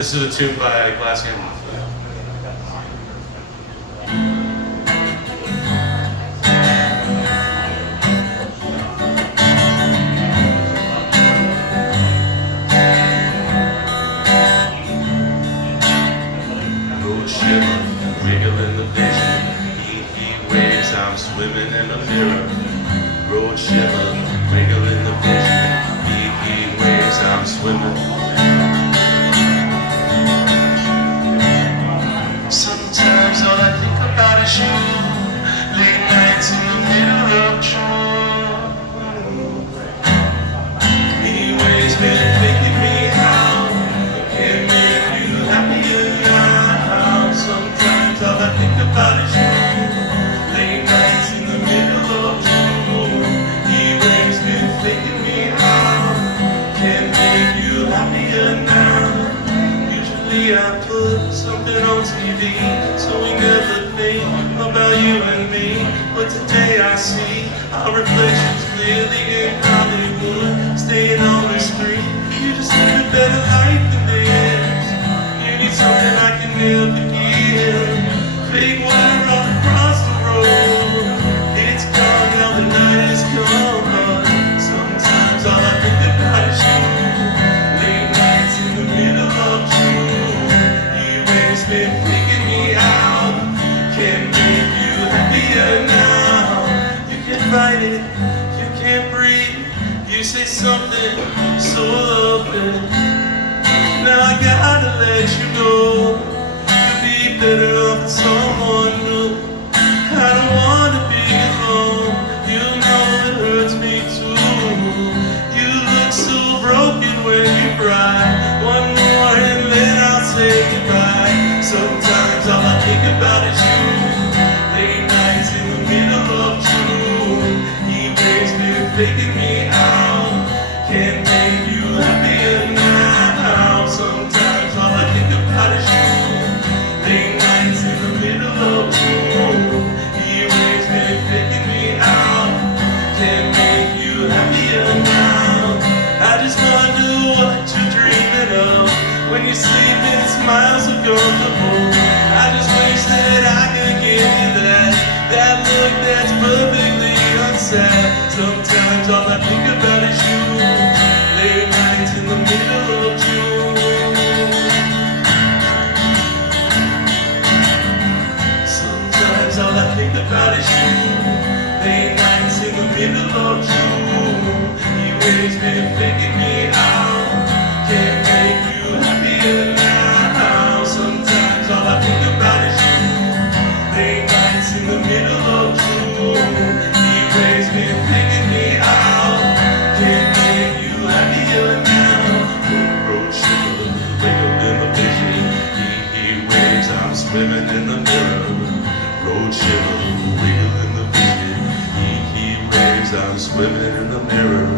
This is a tune by Glass Animal. Road shiver, wriggling the vision. Heat waves, I'm swimming in a mirror. Road shiver, wriggling the vision. Heat waves, I'm swimming. Sometimes all I think about is you. Late nights in the middle of June. Anyways, been thinking me out. Can't make you happier now. Sometimes all I think about is you. Late nights in the middle of June. Anyways, been thinking me out. Can't make you happier now. Usually I put something on TV, so we never think about you and me. But today I see our reflections clearly in Hollywood, staying on the screen. You just need a better life than this. You need something I can never give. Fake water all across the road. It's gone now, the night is gone. Sometimes all I think about is you. Late nights in the middle of June. You always been picking me out. Can't make you happier now. You can fight it, you can't breathe. You say something so lovely. Now I gotta let you know, you'll be better off with someone new. I don't wanna be alone. You know it hurts me too. You look so broken when you cry. One more and then I'll say goodbye. Sometimes all I think about is you. Late nights in the middle of June. Emails been faking me out. Can't make you happier now. Sometimes all I think about is you. Late nights in the middle of June. Emails been faking me out. Can't make you happier now. I just wonder what you're dreaming of when you sleep and smiles so comfortable. I just wish that I could give you that look that's perfectly unsaid. Sometimes all I think about is you. Late nights in the middle of June. Sometimes all I think about is you. Late nights in the middle of June. You always been faking me out. Can't make you happier now. Sometimes all I think about is you. Late nights in the middle of June. You always been faking me out. Can't make you happier now. Road shiver, wiggle in the vision. Heat waves, I'm swimming in the mirror. Road shiver, wiggle in the vision. Heat waves, I'm swimming in the mirror.